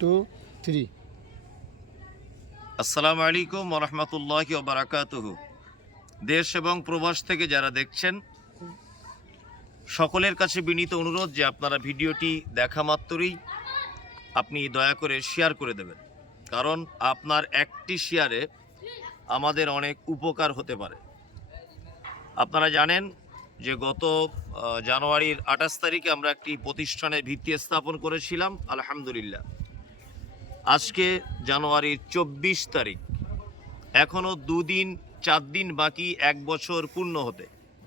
Two three আসসালামু আলাইকুম রহমতুল্লাহ বারাকাতুহ দেশ এবং প্রবাস থেকে যারা দেখছেন, সকলের কাছে বিনীত অনুরোধ যে আপনারা ভিডিওটি দেখা মাত্রই আপনি দয়া করে শেয়ার করে দেবেন। কারণ আপনার একটি শেয়ারে আমাদের অনেক উপকার হতে পারে। আপনারা জানেন যে গত জানুয়ারির আঠাশ তারিখে আমরা একটি প্রতিষ্ঠানের ভিত্তি স্থাপন করেছিলাম, আলহামদুলিল্লাহ। আজকে জানুয়ারির চব্বিশ তারিখ। এখনও দুদিন চার দিন বাকি, এক বছর পূর্ণ হতে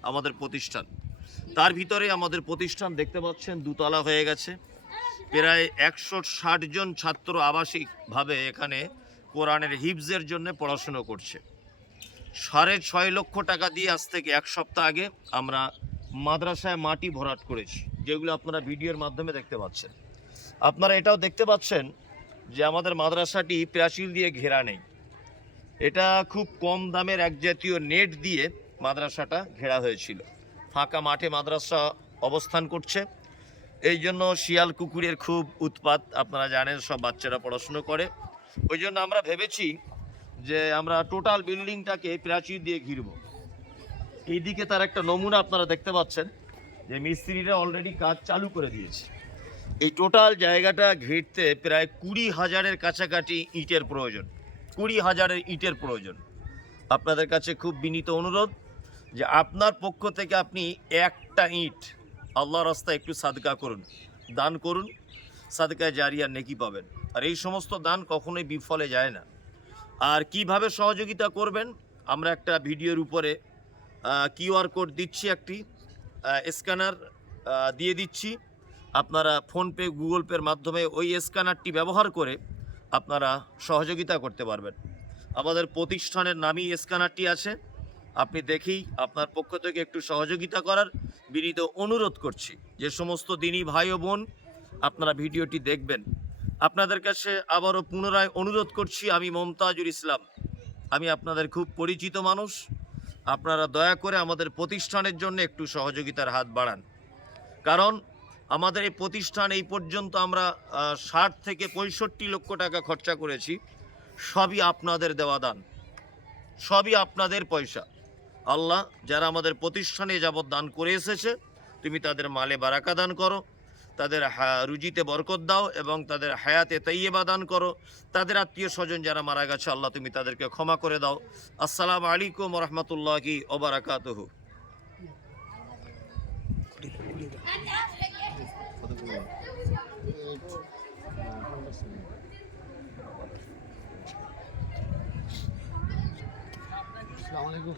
আমাদের প্রতিষ্ঠান। তার ভিতরে আমাদের প্রতিষ্ঠান দেখতে পাচ্ছেন, দুতলা হয়ে গেছে। প্রায় একশো ষাট জন ছাত্র আবাসিকভাবে এখানে কোরআনের হিফজের জন্য পড়াশুনো করছে। সাড়ে ছয় লক্ষ টাকা দিয়ে আজ থেকে এক সপ্তাহ আগে আমরা মাদ্রাসায় মাটি ভরাট করেছি, যেগুলো আপনারা ভিডিওর মাধ্যমে দেখতে পাচ্ছেন। আপনারা এটাও দেখতে পাচ্ছেন যে আমাদের মাদ্রাসাটি প্রাচীর দিয়ে ঘেরা নেই। এটা খুব কম দামের এক জাতীয় নেট দিয়ে মাদ্রাসাটা ঘেরা হয়েছিল। ফাঁকা মাঠে মাদ্রাসা অবস্থান করছে। এই জন্য শিয়াল কুকুরের খুব উৎপাত, আপনারা জানেন, সব বাচ্চারা পড়াশুনো করে। ওই জন্য আমরা ভেবেছি যে আমরা টোটাল বিল্ডিংটাকে প্রাচীর দিয়ে ঘিরব। এইদিকে তার একটা নমুনা আপনারা দেখতে পাচ্ছেন, যে মিস্ত্রিরা অলরেডি কাজ চালু করে দিয়েছে। এই টোটাল জায়গাটা ঘিরতে প্রায় কুড়ি হাজারের কাছাকাছি ইটের প্রয়োজন। কুড়ি হাজারের ইটের প্রয়োজন। আপনাদের কাছে খুব বিনীত অনুরোধ যে আপনার পক্ষ থেকে আপনি একটা ইট আল্লাহ রাস্তায় একটু সাদকা করুন, দান করুন, সাদকায় জারিয়ার নেকি পাবেন। আর এই সমস্ত দান কখনোই বিফলে যায় না। আর কীভাবে সহযোগিতা করবেন, আমরা একটা ভিডিওর উপরে কিউআর কোড দিচ্ছি একটি স্ক্যানার দিয়ে দিচ্ছি। আপনারা ফোনপে, গুগল পের মাধ্যমে ওই স্ক্যানারটি ব্যবহার করে আপনারা সহযোগিতা করতে পারবেন। আমাদের প্রতিষ্ঠানের নামই স্ক্যানারটি আছে। আপনি দেখেই আপনার পক্ষ থেকে একটু সহযোগিতা করার বিনীত অনুরোধ করছি। যে সমস্ত দিনী ভাই ও বোন, আপনারা ভিডিওটি দেখবেন। আপনাদের কাছে আবারও পুনরায় অনুরোধ করছি, আমি মমতাজুল ইসলাম। আমি আপনাদের খুব পরিচিত মানুষ। আপনারা দয়া করে আমাদের প্রতিষ্ঠানের জন্য একটু সহযোগিতার হাত বাড়ান। কারণ আমাদের এই প্রতিষ্ঠান এই পর্যন্ত আমরা ষাট থেকে পঁয়ষট্টি লক্ষ টাকা খরচা করেছি, সবই আপনাদের দেওয়া দান। সবই আপনাদের পয়সা। আল্লাহ যারা আমাদের প্রতিষ্ঠানে যাবৎ দান করে এসেছে, তুমি তাদের মালে বারাকা দান করো, তাদের রুজিতে বরকত দাও এবং তাদের হায়াতে তৈয়বা দান করো। তাদের আত্মীয় স্বজন যারা মারা গেছে, আল্লাহ তুমি তাদেরকে ক্ষমা করে দাও। আসসালামু আলাইকুম রহমতুল্লাহ কি ওবরাকাতহ আসসালামু আলাইকুম।